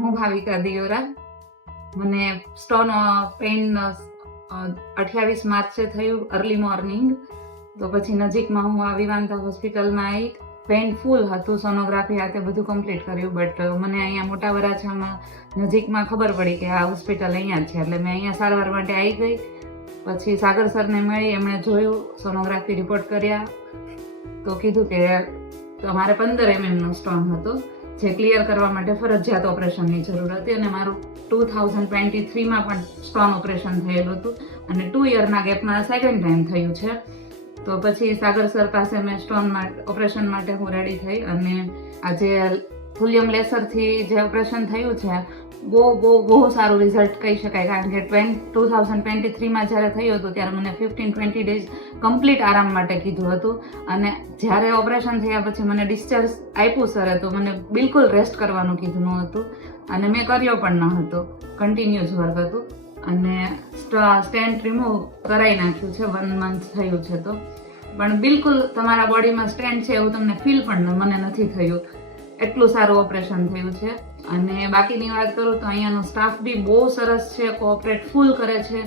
હું ભાવિકા દિયોરા. મને stone pain 28 માર્ચે થયું અર્લી મોર્નિંગ. તો પછી નજીકમાં હું આ વિવાંતા હોસ્પિટલમાં આવી. પેઇન ફૂલ હતું, સોનોગ્રાફી આ તે બધું કમ્પ્લીટ કર્યું, બટ મને અહીંયા મોટા વરાછામાં નજીકમાં ખબર પડી કે આ હોસ્પિટલ અહીંયા છે, એટલે મેં અહીંયા સારવાર માટે આવી ગઈ. પછી સાગર સરને મળી, એમણે જોયું, સોનોગ્રાફી રિપોર્ટ કર્યા, તો કીધું કે તમારે 15 mm નો સ્ટોન હતો, જે ક્લિયર કરવા માટે ફરજિયાત ઓપરેશનની જરૂર હતી. અને મારું 2023માં પણ સ્ટોન ઓપરેશન થયેલું હતું અને 2 યરના ગેપમાં સેકન્ડ ટાઈમ થયું છે. તો પછી સાગર સર પાસે મેં સ્ટોન ઓપરેશન માટે હું રેડી થઈ. અને આજે થુલિયમ લેસરથી જે ઓપરેશન થયું છે, બહુ સારું રિઝલ્ટ કહી શકાય. કારણ કે 2023માં જ્યારે થયું હતું ત્યારે મને 15-20 ડેઝ કમ્પ્લીટ આરામ માટે કીધું હતું. અને જ્યારે ઓપરેશન થયા પછી મને ડિસ્ચાર્જ આપ્યું સરે, તો મને બિલકુલ રેસ્ટ કરવાનું કીધું ન હતું અને મેં કર્યો પણ ન હતો. કન્ટિન્યુઅસ વર્ક હતું. અને સ્ટેન્ટ રિમૂવ કરાવી નાખ્યું છે, 1 મંથ થયું છે. તો પણ બિલકુલ તમારા બોડીમાં સ્ટેન્ટ છે એવું તમને ફીલ પણ મને નથી થયું. એટલું સારું ઓપરેશન થયું છે. અને બાકીની વાત કરું તો અહીંયાનો સ્ટાફ બી બહુ સરસ છે, કોઓપરેટ ફૂલ કરે છે.